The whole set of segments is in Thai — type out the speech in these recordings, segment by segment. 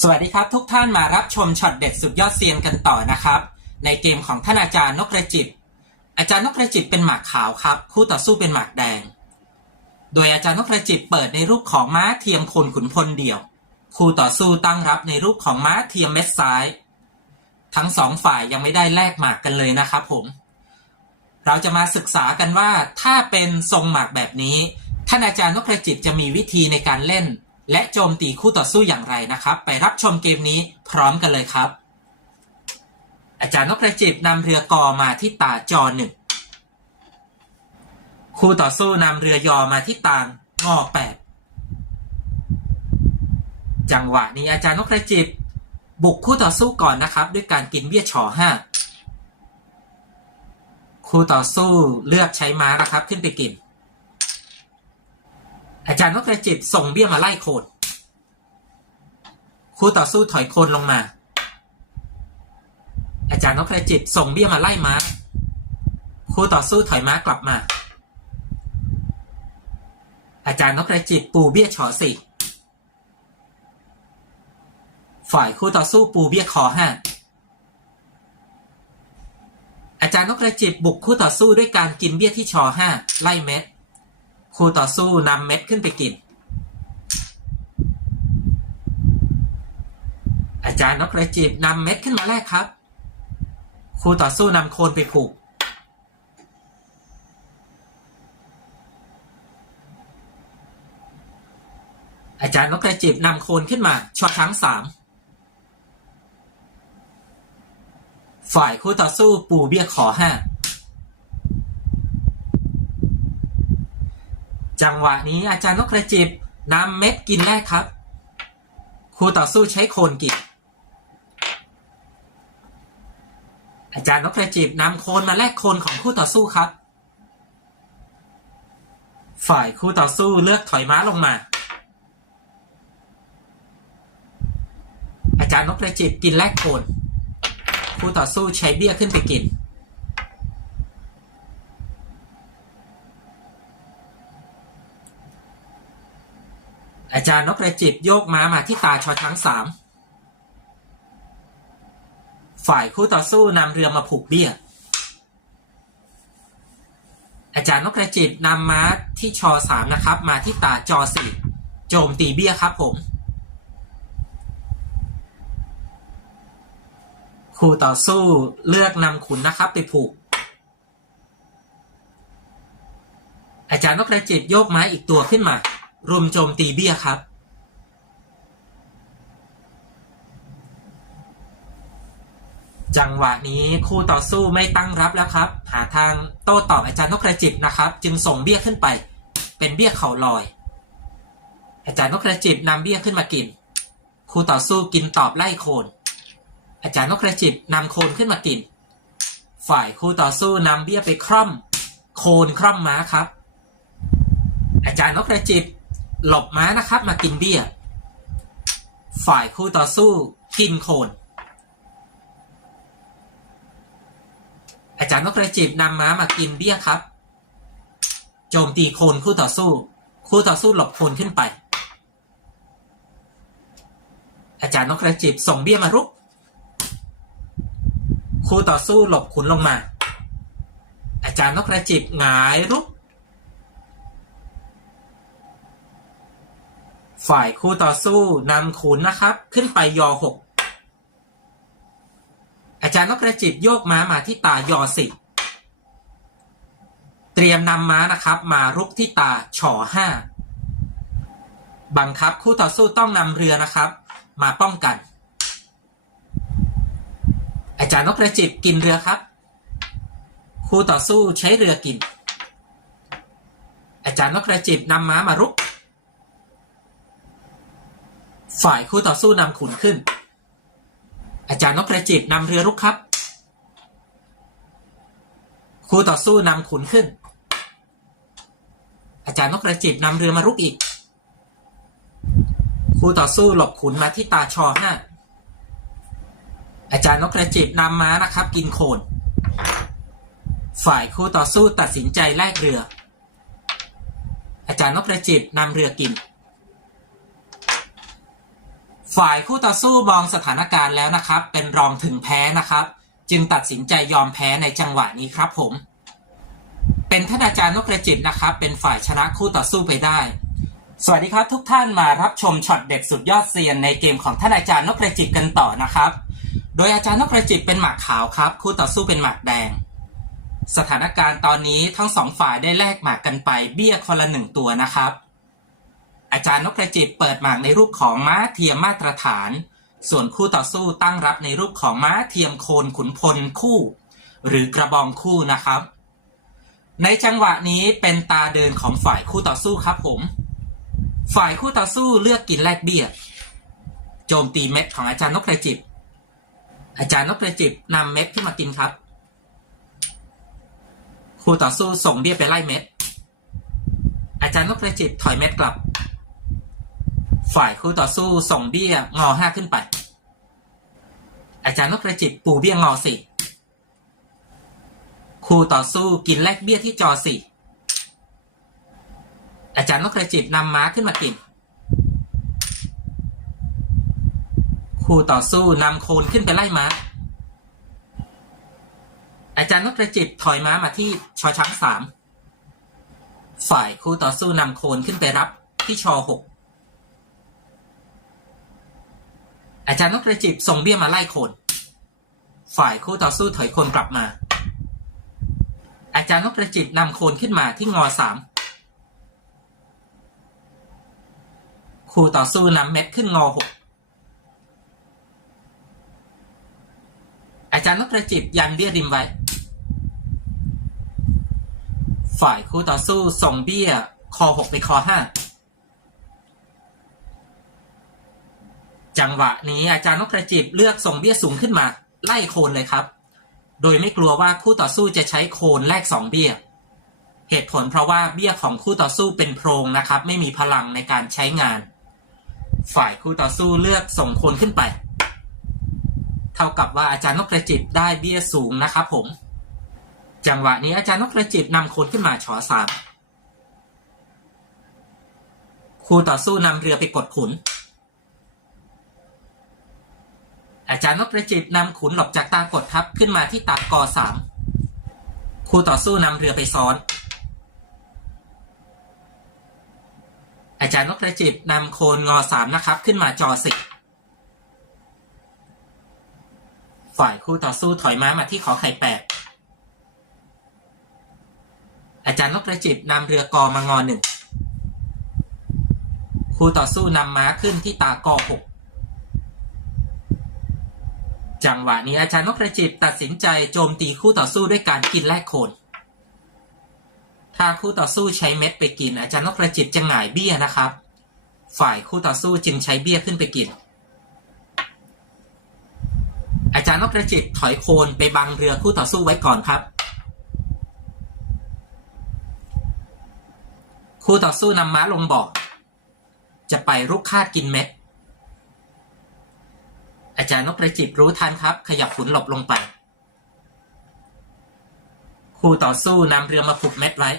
สวัสดีครับทุกท่านมารับชมช็อตเด็ดสุดยอดเซียนกันต่อนะครับ ในเกมของท่านอาจารย์นกกระจิบ อาจารย์นกกระจิบเป็นหมากขาวครับ คู่ต่อสู้เป็นหมากแดง โดยอาจารย์นกกระจิบเปิดในรูปของม้าเทียมคนขุนพลเดี่ยว คู่ต่อสู้ตั้งรับในรูปของม้าเทียมเม็ดซ้าย ทั้งสองฝ่ายยังไม่ได้แลกหมากกันเลยนะครับผม เราจะมาศึกษากันว่าถ้าเป็นทรงหมากแบบนี้ ท่านอาจารย์นพกระจิตจะมีวิธีในการเล่น และโจมตีคู่ต่อสู้อย่างไรนะครับ ไปรับชมเกมนี้พร้อมกันเลยครับ อาจารย์นพกระจิตนำเรือกอมาที่ตาจอหนึ่งคู่ต่อสู้นำเรือยอมาที่ตางงอแปดจังหวะนี้อาจารย์นพกระจิตบุกคู่ต่อสู้ก่อนนะครับ ด้วยการกินเบี้ยชอห้าคู่ต่อสู้เลือกใช้ม้านะครับขึ้นไปกิน อาจารย์นพกระจิตส่งเบี้ยมาไล่โคนคู่ต่อสู้ถอยโคนลงมา อาจารย์นพกระจิตส่งเบี้ยมาไล่ม้า คู่ต่อสู้ถอยม้ากลับมา อาจารย์นพกระจิตปูเบี้ยชอสี่ฝ่ายคู่ต่อสู้ปูเบี้ยคอห้าอาจารย์นกกระจิบบุกคู่ต่อสู้ด้วยการกินเบี้ยที่ชอห้าไล่เม็ด คู่ต่อสู้นำเม็ดขึ้นไปกิน อาจารย์นกกระจิบนำเม็ดขึ้นมาแลกครับ คู่ต่อสู้นำโคนไปผูก อาจารย์นกกระจิบนำโคนขึ้นมาช็อตทั้งสามฝ่ายคู่ต่อสู้ปูเบี้ยขอห้า จังหวะนี้อาจารย์นกกระจิบนำเม็ดกินแรกครับ คู่ต่อสู้ใช้โคนกินอาจารย์นกกระจิบนำโคนมาแลกโคนของคู่ต่อสู้ครับ ฝ่ายคู่ต่อสู้เลือกถอยม้าลงมา อาจารย์นกกระจิบกินแลกโคนคู่ต่อสู้ใช้เบี้ยขึ้นไปกิน อาจารย์นกกระจิบโยกม้ามาที่ตาชอช้างสาม ฝ่ายคู่ต่อสู้นำเรือมาผูกเบี้ย อาจารย์นกกระจิบนำม้าที่ชอสามนะครับ มาที่ตาจอสี่โจมตีเบี้ยครับผม คู่ต่อสู้เลือกนำขุนนะครับไปผูก อาจารย์นกกระจิบโยกไม้อีกตัวขึ้นมา รุมโจมตีเบี้ยครับจังหวะนี้คู่ต่อสู้ไม่ตั้งรับแล้วครับ หาทางโต้ตอบอาจารย์นกกระจิบนะครับ จึงส่งเบี้ยขึ้นไป เป็นเบี้ยเข่าลอย อาจารย์นกกระจิบนำเบี้ยขึ้นมากิน คู่ต่อสู้กินตอบไล่โคน อาจารย์นกกระจิบนำโคนขึ้นมากิน ฝ่ายคู่ต่อสู้นำเบี้ยไปคร่อม โคนคร่อมม้าครับ อาจารย์นกกระจิบ หลบม้านะครับ มากินเบี้ย ฝ่ายคู่ต่อสู้กินโคน อาจารย์นกกระจิบนำม้ามากินเบี้ยครับ โจมตีโคนคู่ต่อสู้ คู่ต่อสู้หลบโคนขึ้นไป อาจารย์นกกระจิบส่งเบี้ยมารุก คู่ต่อสู้หลบขุนลงมา อาจารย์นกกระจิบหงายรุก ฝ่ายคู่ต่อสู้นำขุนนะครับ ขึ้นไปยอหกอาจารย์นกกระจิบโยกม้ามาที่ตายอสี่เตรียมนำม้านะครับ มารุกที่ตาฉอห้าบังคับคู่ต่อสู้ต้องนำเรือนะครับ มาป้องกัน อาจารย์นกกระจิบกินเรือครับ คู่ต่อสู้ใช้เรือกิน อาจารย์นกกระจิบนำม้ามารุก ฝ่ายคู่ต่อสู้นำขุนขึ้น อาจารย์นกกระจิบนำเรือรุกครับ คู่ต่อสู้นำขุนขึ้น อาจารย์นกกระจิบนำเรือมารุกอีก คู่ต่อสู้หลบขุนมาที่ตาชอห้าอาจารย์นกกระจิบนำม้านะครับ กินโคน ฝ่ายคู่ต่อสู้ตัดสินใจแลกเรือ อาจารย์นกกระจิบนำเรือกิน ฝ่ายคู่ต่อสู้มองสถานการณ์แล้วนะครับ เป็นรองถึงแพ้นะครับ จึงตัดสินใจยอมแพ้ในจังหวะนี้ครับผม เป็นท่านอาจารย์นกกระจิตนะครับ เป็นฝ่ายชนะคู่ต่อสู้ไปได้ สวัสดีครับทุกท่านมารับชมช็อตเด็ดสุดยอดเซียนในเกมของท่านอาจารย์นกกระจิตกันต่อนะครับ โดยอาจารย์นกกระจิตเป็นหมากขาวครับ คู่ต่อสู้เป็นหมากแดง สถานการณ์ตอนนี้ทั้งสองฝ่ายได้แลกหมากกันไปเบี้ยคนละหนึ่งตัวนะครับ อาจารย์นกกระจิตเปิดหมากในรูปของม้าเทียมมาตรฐาน ส่วนคู่ต่อสู้ตั้งรับในรูปของม้าเทียมโคนขุนพลคู่ หรือกระบองคู่นะครับ ในจังหวะนี้เป็นตาเดินของฝ่ายคู่ต่อสู้ครับผม ฝ่ายคู่ต่อสู้เลือกกินแลกเบี้ยโจมตีเม็ดของอาจารย์นกกระจิบ อาจารย์นกกระจิบนำเม็ดขึ้นมากินครับ คู่ต่อสู้ส่งเบี้ยไปไล่เม็ดอาจารย์นกกระจิบถอยเม็ดกลับ ฝ่ายคู่ต่อสู้ส่งเบี้ยงอห้าขึ้นไป อาจารย์นกกระจิบปูเบี้ยงอสี่คู่ต่อสู้กินแลกเบี้ยที่จอสี่อาจารย์นกกระจิบนำม้าขึ้นมากิน คู่ต่อสู้นำโคนขึ้นไปไล่ม้า อาจารย์นกกระจิบถอยม้ามาที่ชอช้างสามฝ่ายคู่ต่อสู้นำโคนขึ้นไปรับที่ชอหก อาจารย์นกกระจิบส่งเบี้ยมาไล่โคน ฝ่ายคู่ต่อสู้ถอยโคนกลับมา อาจารย์นกกระจิบนำโคนขึ้นมาที่งอสามคู่ต่อสู้นำเม็ดขึ้นงอหกอาจารย์นกกระจิบยันเบี้ยริมไว้ ฝ่ายคู่ต่อสู้ส่งเบี้ยคอหกไปคอห้า จังหวะนี้อาจารย์นกกระจิบเลือกส่งเบี้ยสูงขึ้นมา ไล่โคนเลยครับ โดยไม่กลัวว่าคู่ต่อสู้จะใช้โคนแลกสองเบี้ย เหตุผลเพราะว่าเบี้ยของคู่ต่อสู้เป็นโพรงนะครับ ไม่มีพลังในการใช้งาน ฝ่ายคู่ต่อสู้เลือกส่งโคนขึ้นไป เท่ากับว่าอาจารย์นกกระจิบได้เบี้ยสูงนะครับ ผม จังหวะนี้อาจารย์นกกระจิบนำโคนขึ้นมาชอสามคู่ต่อสู้นำเรือไปกดขุน อา จารย์นกกระจิบนำขุนหลบจากตากดทับขึ้นมาที่ตากอสามคู่ต่อสู้นำเรือไปซ้อน อาจารย์นกกระจิบนำโคนงอสามนะครับ ขึ้นมาจอสิบฝ่ายคู่ต่อสู้ถอยม้ามาที่ขอไข่แปดอาจารย์นกกระจิบนำเรือกอมางอหนึ่งคู่ต่อสู้นำม้าขึ้นที่ตากอหก จังหวะนี้อาจารย์นกกระจิบตัดสินใจโจมตีคู่ต่อสู้ด้วยการกินแลกโคน ถ้าคู่ต่อสู้ใช้เม็ดไปกิน อาจารย์นกกระจิบจะหงายเบี้ยนะครับ ฝ่ายคู่ต่อสู้จึงใช้เบี้ยขึ้นไปกิน อาจารย์นกกระจิบถอยโคนไปบังเรือคู่ต่อสู้ไว้ก่อนครับ คู่ต่อสู้นำม้าลงบ่อจะไปรุกคาดกินเม็ด อาจารย์นกกระจิบรู้ทันครับ ขยับขุนหลบลงไป คู่ต่อสู้นำเรือมาผูกเม็ดไว้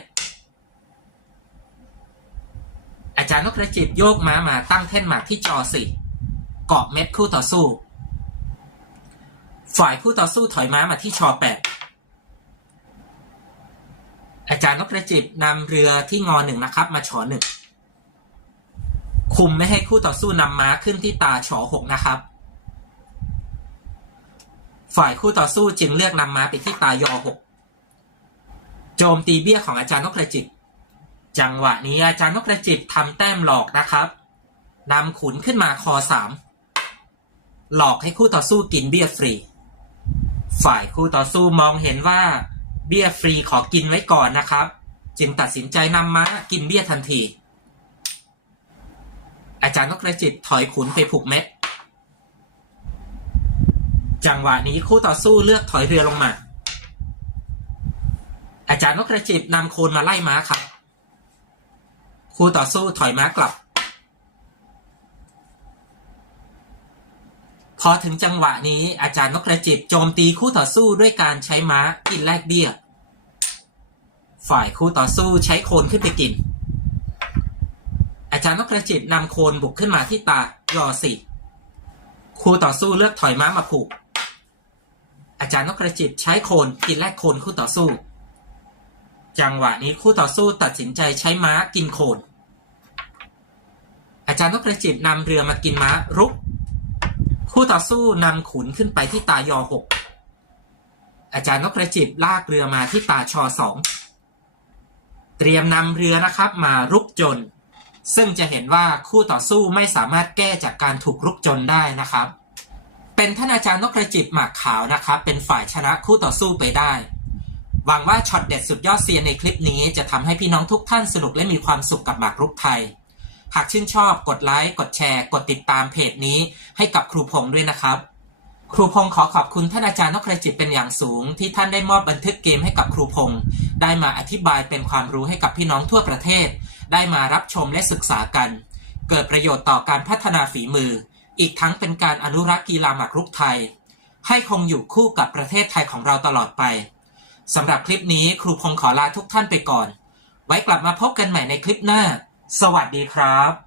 อาจารย์นกกระจิบโยกม้ามาตั้งแท่นหมากที่จอสี่เกาะเม็ดคู่ต่อสู้ ฝ่ายคู่ต่อสู้ถอยม้ามาที่ชอแปดอาจารย์นกกระจิบนำเรือที่งอหนึ่งนะครับ มาชอหนึ่งคุมไม่ให้คู่ต่อสู้นำม้าขึ้นที่ตาชอหกนะครับ ฝ่ายคู่ต่อสู้จึงเลือกนำม้าไปที่ตายอหกโจมตีเบี้ยของอาจารย์นกกระจิบจังหวะนี้อาจารย์นกกระจิบทำแต้มหลอกนะครับนำขุนขึ้นมาคอสามหลอกให้คู่ต่อสู้กินเบี้ยฟรี ฝ่ายคู่ต่อสู้มองเห็นว่า เบี้ยฟรีขอกินไว้ก่อนนะครับ จึงตัดสินใจนำม้ากินเบี้ยทันที อาจารย์นกกระจิบถอยขุนไปผูกเม็ด จังหวะนี้คู่ต่อสู้เลือกถอยเรือลงมา อาจารย์นกกระจิบนำโคนมาไล่ม้าครับ คู่ต่อสู้ถอยม้ากลับ พอถึงจังหวะนี้อาจารย์นกกระจิบโจมตีคู่ต่อสู้ด้วยการใช้ม้ากินแลกเบี้ย ฝ่ายคู่ต่อสู้ใช้โคนขึ้นไปกิน อาจารย์นกกระจิบนำโคนบุกขึ้นมาที่ตา ยอสี่คู่ต่อสู้เลือกถอยม้ามาผูก อาจารย์นกกระจิบใช้โคนกินแลกโคนคู่ต่อสู้ จังหวะนี้คู่ต่อสู้ตัดสินใจใช้ม้ากินโคน อาจารย์นกกระจิบนำเรือมากินม้ารุก คู่ต่อสู้นำขุนขึ้นไปที่ตายอหกอาจารย์นกกระจิบลากเรือมาที่ตาชอสองเตรียมนำเรือนะครับมารุกจน ซึ่งจะเห็นว่าคู่ต่อสู้ไม่สามารถแก้จากการถูกรุกจนได้นะครับ เป็นท่านอาจารย์นกกระจิบหมากขาวนะครับ เป็นฝ่ายชนะคู่ต่อสู้ไปได้ หวังว่าช็อตเด็ดสุดยอดเซียนในคลิปนี้จะทำให้พี่น้องทุกท่านสนุกและมีความสุขกับหมากรุกไทย หากชื่นชอบกดไลค์ กดแชร์ กดติดตามเพจนี้ให้กับครูพงษ์ด้วยนะครับ ครูพงษ์ขอขอบคุณท่านอาจารย์นกกระจิบเป็นอย่างสูง ที่ท่านได้มอบบันทึกเกมให้กับครูพงษ์ได้มาอธิบายเป็นความรู้ให้กับพี่น้องทั่วประเทศ ได้มารับชมและศึกษากัน เกิดประโยชน์ต่อการพัฒนาฝีมือ อีกทั้งเป็นการอนุรักษ์กีฬาหมากรุกไทย ให้คงอยู่คู่กับประเทศไทยของเราตลอดไปสำหรับคลิปนี้ครูพงขอลาทุกท่านไปก่อน ไว้กลับมาพบกันใหม่ในคลิปหน้า สวัสดีครับ